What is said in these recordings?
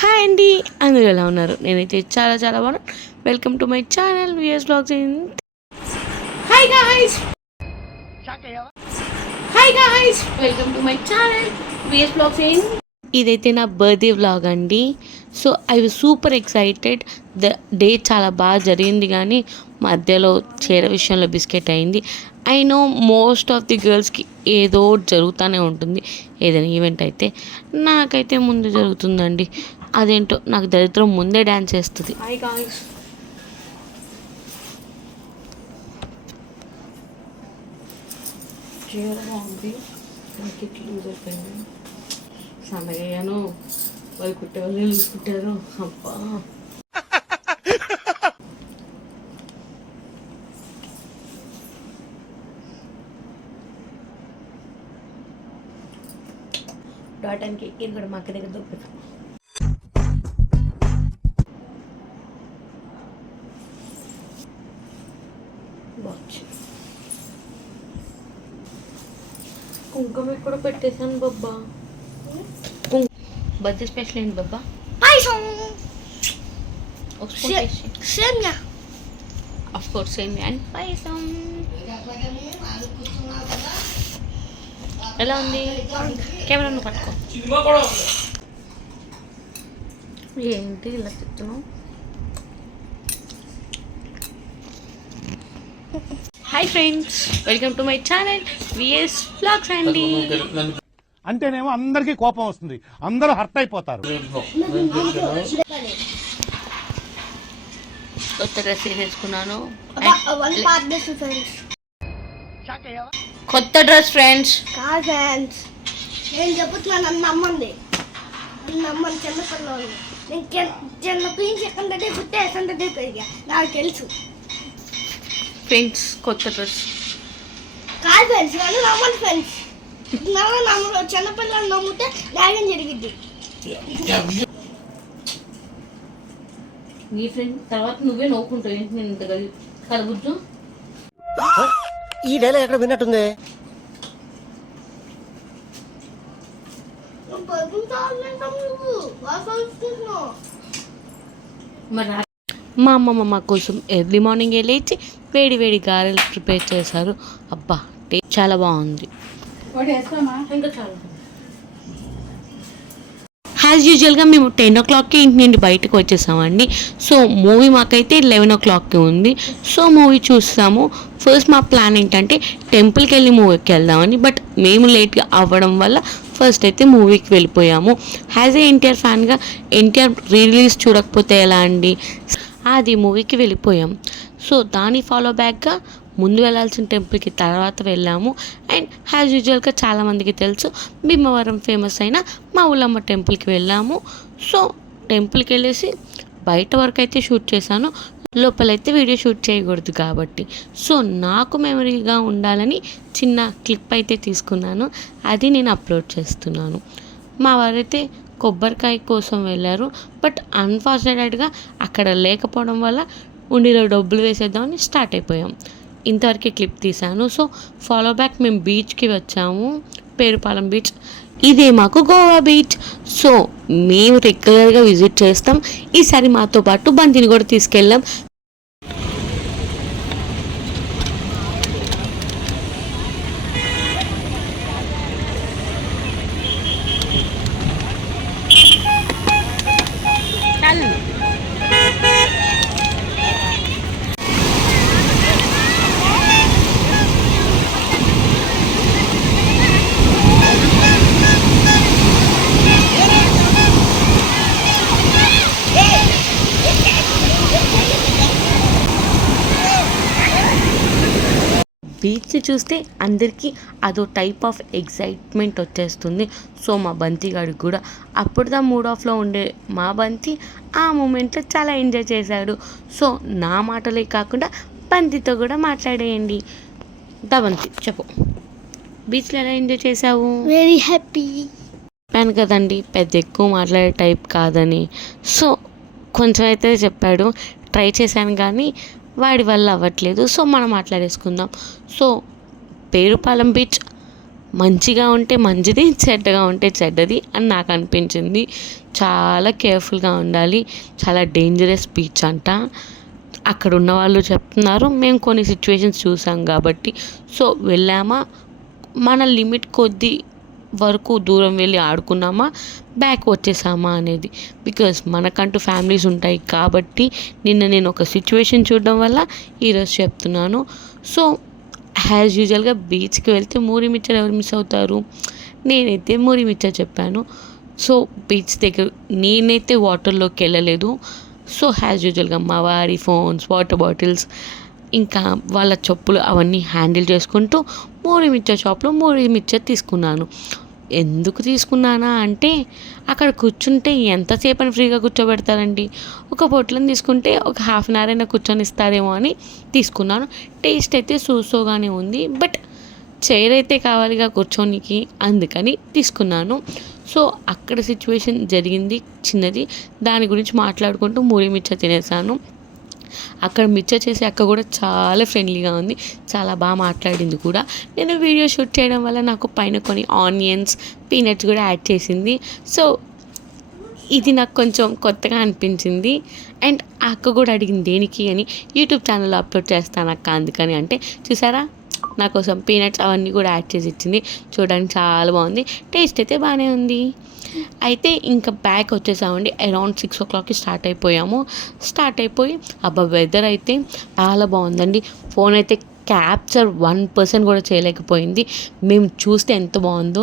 Hi అండి. అందరూ ఎలా ఉన్నారు? నేనైతే చాలా చాలా బాగున్నాను welcome to my channel VS blogs hi guys hi guys welcome to my channel VS blogs ఇదైతే నా బర్త్డే వ్లాగ్ అండి. So I was super excited the day చాలా బాగా జరిగింది కానీ మధ్యలో చీర విషయంలో బిస్కెట్ అయింది. I know most of the గర్ల్స్కి ఏదో జరుగుతూనే ఉంటుంది. ఏదైనా ఈవెంట్ అయితే నాకైతే ముందు జరుగుతుందండి. అదేంటో నాకు దరిద్రం ముందే డ్యాన్స్ చేస్తుంది. హాయ్ గాయ్స్ చీర బాగుంది. నాకు ఇట్లా లూజ్ అయిపోయింది సన్నగయ్యాను వాళ్ళు కుట్టే వాళ్ళు లూజ్ కుట్టారు. అబ్బా. డాటానికి ఇది కూడా మా అక్క దగ్గర దొరుకుతుంది కుంకుమ కూడా పెట్టేశాను బాబ్బా. బర్త్డే స్పెషల్ ఏంటి బాబ్బా? పాయసం. సేమ్యా. Of course same and payasam. ఎలా ఉంది? కెమెరా నువ్వు పట్టుకో. ఏంటి ఇలా చెప్తున్నావు hi friends welcome to my channel VS blogs అండి అంటేనేమో అందరికీ కోపం వస్తుంది అందరూ హర్ట్ అయిపోతారు కొత్త డ్రెస్ ఫ్రెండ్స్ కొత్త డ్రెస్ ఫ్రెండ్స్ కాదు ఫ్రెండ్స్ నేను చెబుతున్నాను నన్ను నమ్మండి నన్ను నమ్మని చిన్న పిల్లలు నేను చిన్న పీన్స్ ఎక్కడ పుట్టే ఎక్కడ పెరిగా నాకు తెలుసు ఫ్రెండ్స్ కొత్త డ్రెస్. కాదు ఫ్రెండ్స్ నన్ను నమ్మండి ఫ్రెండ్స్. నమ్మ చిన్నపిల్లలు నమ్మితే న్యాయం జరిగిద్ది. నీ ఫ్రెండ్ తర్వాత నువ్వే నవ్వుకుంటావు. ఏంటి నేను ఇంత కలబుద్దు ఈ డైలాగ్ ఎక్కడ విన్నట్టుంది? మరి మా అమ్మమ్మ మా కోసం ఎర్లీ మార్నింగే లేచి వేడి వేడి గారెలు ప్రిపేర్ చేశారు. అబ్బా టే చాలా బాగుంది. ఇంకా చాలా యాజ్ యూజువల్గా మేము టెన్ ఓ క్లాక్కి ఇంటి నుండి బయటకు వచ్చేసామండి. సో మూవీ మాకైతే లెవెన్ ఓ క్లాక్కి ఉంది. సో మూవీ చూస్తాము. ఫస్ట్ మా ప్లాన్ ఏంటంటే టెంపుల్కి వెళ్ళి మూవీకి వెళ్దామని బట్ మేము లేట్గా అవ్వడం వల్ల ఫస్ట్ అయితే మూవీకి వెళ్ళిపోయాము. యాజ్ ఏ ఎన్టీఆర్ ఫ్యాన్గా ఎన్టీఆర్ రీ రిలీజ్ చూడకపోతే ఎలా అండి? అది మూవీకి వెళ్ళిపోయాం. సో దాని ఫాలో బ్యాక్గా ముందు వెళ్ళాల్సిన టెంపుల్కి తర్వాత వెళ్ళాము. అండ్ యాజ్ యూజువల్గా చాలామందికి తెలుసు భీమవరం ఫేమస్ అయిన మా ఊళ్ళమ్మ టెంపుల్కి వెళ్ళాము. సో టెంపుల్కి వెళ్ళేసి బయట వరకు అయితే షూట్ చేశాను. లోపలైతే వీడియో షూట్ చేయకూడదు కాబట్టి. సో నాకు మెమరీగా ఉండాలని చిన్న క్లిప్ అయితే తీసుకున్నాను. అది నేను అప్లోడ్ చేస్తున్నాను. మా వారైతే కొబ్బరికాయ కోసం వెళ్ళారు. బట్ అన్ఫార్చునేట్గా అక్కడ లేకపోవడం వల్ల ఉండిలో డబ్బులు వేసేద్దామని స్టార్ట్ అయిపోయాం. ఇంతవరకు క్లిప్ తీశాను. సో ఫాలో బ్యాక్ మేము బీచ్కి వచ్చాము. పేరుపాలెం బీచ్ ఇదే మాకు గోవా బీచ్ సో మేము రెగ్యులర్గా విజిట్ చేస్తాం. ఈసారి మాతో పాటు బంతిని కూడా తీసుకెళ్ళాం. బీచ్ చూస్తే అందరికీ అదో టైప్ ఆఫ్ ఎగ్జైట్మెంట్ వచ్చేస్తుంది. సో మా బంతి గాడికి కూడా అప్పుడుదా మూడ్ ఆఫ్లో ఉండే మా బంతి ఆ మూమెంట్లో చాలా ఎంజాయ్ చేశాడు. సో నా మాటలే కాకుండా బంతితో కూడా మాట్లాడేయండి. దా బంతి చెప్పు. బీచ్లో ఎలా ఎంజాయ్ చేసావు వెరీ హ్యాపీ చెప్పాను కదండి పెద్ద ఎక్కువ మాట్లాడే టైప్ కాదని. సో కొంచెం అయితే చెప్పాడు. ట్రై చేశాను కానీ వాడి వల్ల అవ్వట్లేదు. సో మనం మాట్లాడేసుకుందాం. సో పేరుపాలెం బీచ్ మంచిగా ఉంటే మంచిది చెడ్డగా ఉంటే చెడ్డది అని నాకు అనిపించింది. చాలా కేర్ఫుల్గా ఉండాలి. చాలా డేంజరస్ బీచ్ అంట. అక్కడ ఉన్న వాళ్ళు చెప్తున్నారు. మేము కొన్ని సిచ్యువేషన్స్ చూసాం కాబట్టి. సో వెళ్ళామా? మన లిమిట్ కొద్దీ వరకు దూరం వెళ్ళి ఆడుకున్నామా? బ్యాక్ వచ్చేసామా అనేది. బికాస్ మనకంటూ ఫ్యామిలీస్ ఉంటాయి కాబట్టి నిన్న నేను ఒక సిచ్యువేషన్ చూడడం వల్ల ఈరోజు చెప్తున్నాను. సో యాజ్ యూజువల్గా బీచ్కి వెళ్తే మూరి మిచ్చర్ ఎవరు మిస్ అవుతారు? నేనైతే మూరి మిచ్చర్ చెప్పాను. సో బీచ్ దగ్గర నేనైతే వాటర్లోకి వెళ్ళలేదు. సో యాజ్ యూజువల్గా మా వారి ఫోన్స్ వాటర్ బాటిల్స్ ఇంకా వాళ్ళ చెప్పులు అవన్నీ హ్యాండిల్ చేసుకుంటూ మోరీ మిచ్చర్ షాప్లో మోరీ మిచ్చర్ తీసుకున్నాను. ఎందుకు తీసుకున్నానా అంటే అక్కడ కూర్చుంటే ఎంతసేపు అని ఫ్రీగా కూర్చోబెడతారండి? ఒక పొట్లను తీసుకుంటే ఒక హాఫ్ అన్ అవర్ అయినా కూర్చొని ఇస్తారేమో అని తీసుకున్నాను. టేస్ట్ అయితే సూసోగానే ఉంది. బట్ చైర్ అయితే కావాలిగా కూర్చోనికి అందుకని తీసుకున్నాను. సో అక్కడ సిచ్యువేషన్ జరిగింది చిన్నది. దాని గురించి మాట్లాడుకుంటూ మూరి మిర్చ తినేసాను. అక్కడ మిక్చర్ చేసే అక్క కూడా చాలా ఫ్రెండ్లీగా ఉంది. చాలా బాగా మాట్లాడింది కూడా. నేను వీడియో షూట్ చేయడం వల్ల నాకు పైన కొన్ని ఆనియన్స్ పీనట్స్ కూడా యాడ్ చేసింది. సో ఇది నాకు కొంచెం కొత్తగా అనిపించింది. అండ్ ఆ అక్క కూడా అడిగింది దేనికి అని యూట్యూబ్ ఛానల్లో అప్లోడ్ చేస్తాను అక్క అందుకని అంటే చూసారా? నా కోసం పీనట్స్ అవన్నీ కూడా యాడ్ చేసి ఇచ్చింది. చూడడానికి చాలా బాగుంది. టేస్ట్ అయితే బాగానే ఉంది. అయితే ఇంకా బ్యాక్ వచ్చేసామండి. అరౌండ్ సిక్స్ ఓ క్లాక్కి స్టార్ట్ అయిపోయాము. స్టార్ట్ అయిపోయి అబ్బా వెదర్ అయితే చాలా బాగుందండి. ఫోన్ అయితే క్యాప్చర్ వన్ పర్సెంట్ కూడా చేయలేకపోయింది. మేము చూస్తే ఎంత బాగుందో.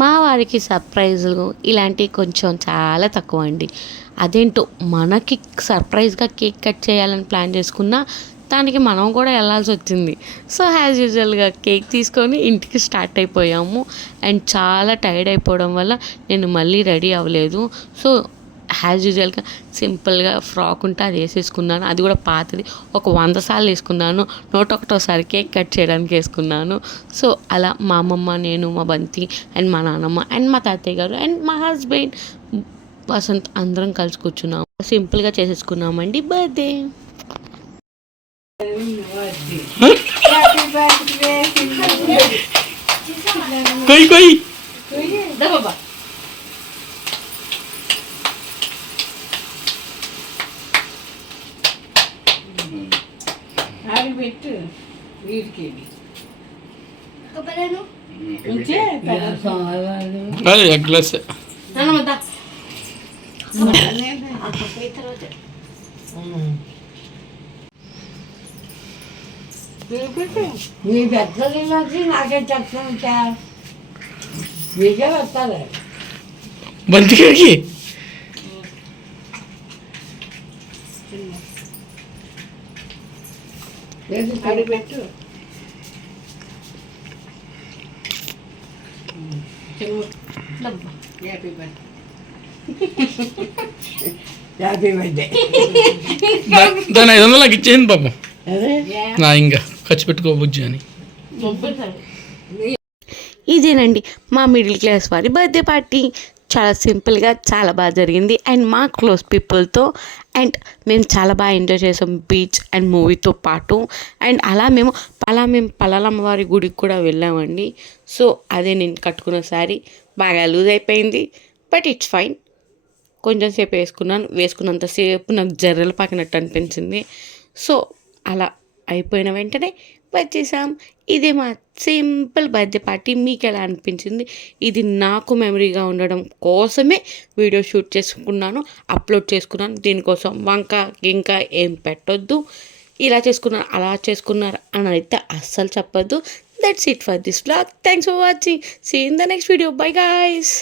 మా వారికి సర్ప్రైజులు ఇలాంటివి కొంచెం చాలా తక్కువ అండి అదేంటో మనకి సర్ప్రైజ్గా కేక్ కట్ చేయాలని ప్లాన్ చేసుకున్నా దానికి మనం కూడా వెళ్ళాల్సి వచ్చింది. సో యాజ్ యూజువల్గా కేక్ తీసుకొని ఇంటికి స్టార్ట్ అయిపోయాము. అండ్ చాలా టైర్డ్ అయిపోవడం వల్ల నేను మళ్ళీ రెడీ అవ్వలేదు. సో యాజ్ యూజువల్గా సింపుల్గా ఫ్రాక్ ఉంటే అది వేసేసుకున్నాను. అది కూడా పాతది. ఒక వంద సార్లు వేసుకున్నాను. నూట ఒకటోసారి కేక్ కట్ చేయడానికి వేసుకున్నాను. సో అలా మా అమ్మమ్మ నేను మా బంతి అండ్ మా నాన్నమ్మ అండ్ మా తాతయ్య గారు అండ్ మా హస్బెండ్ వసంత్ అందరం కలిసి కూర్చున్నాము. సింపుల్గా చేసేసుకున్నామండి. బర్త్డే! কই কই দে বাবা ಹಾಗೆ ಬಿಟ್ಟು ನೀರು ಕೇಳಿ ಎಗ್ ಗ್ಲಾಸ್ ನಾನು ಮತ್ತೆ ఉంచే అదే ఒక గ్లాస్ నీ పెద్దలు వచ్చి నాకే చెప్తుంటా మీకే వస్తాలే బంతికి ఆడి పెట్టు హ్యాపీ బర్త్డే హ్యాపీ బర్త్డే దాని ఐదు వందలు నాకు ఇచ్చేసింది పాపం అదే నా ఇంకా ఖర్చు పెట్టుకోబుజ్జి అని. ఇదేనండి మా మిడిల్ క్లాస్ వారి బర్త్డే పార్టీ. చాలా సింపుల్గా చాలా బాగా జరిగింది. అండ్ మా క్లోజ్ పీపుల్తో అండ్ మేము చాలా బాగా ఎంజాయ్ చేసాం బీచ్ అండ్ మూవీతో పాటు. అండ్ అలా మేము అలా మేము పలాలమ్మవారి గుడికి కూడా వెళ్ళామండి. సో అదే నేను కట్టుకున్న శారీ బాగా లూజ్ అయిపోయింది. But it's fine. కొంచెం సేపు వేసుకున్నాను. వేసుకున్నంతసేపు నాకు జర్రలు పాకినట్టు అనిపించింది. సో అలా అయిపోయిన వెంటనే వచ్చేసాం. ఇదే మా సింపుల్ బర్త్డే పార్టీ. మీకు ఎలా అనిపించింది? ఇది నాకు మెమరీగా ఉండడం కోసమే వీడియో షూట్ చేసుకున్నాను అప్లోడ్ చేసుకున్నాను. దీనికోసం వంక ఇంకా ఏం పెట్టొద్దు. ఇలా చేసుకున్నారు అలా చేసుకున్నారు అని అయితే అస్సలు చెప్పొద్దు. That's it for this blog thanks for watching see in the next video bye guys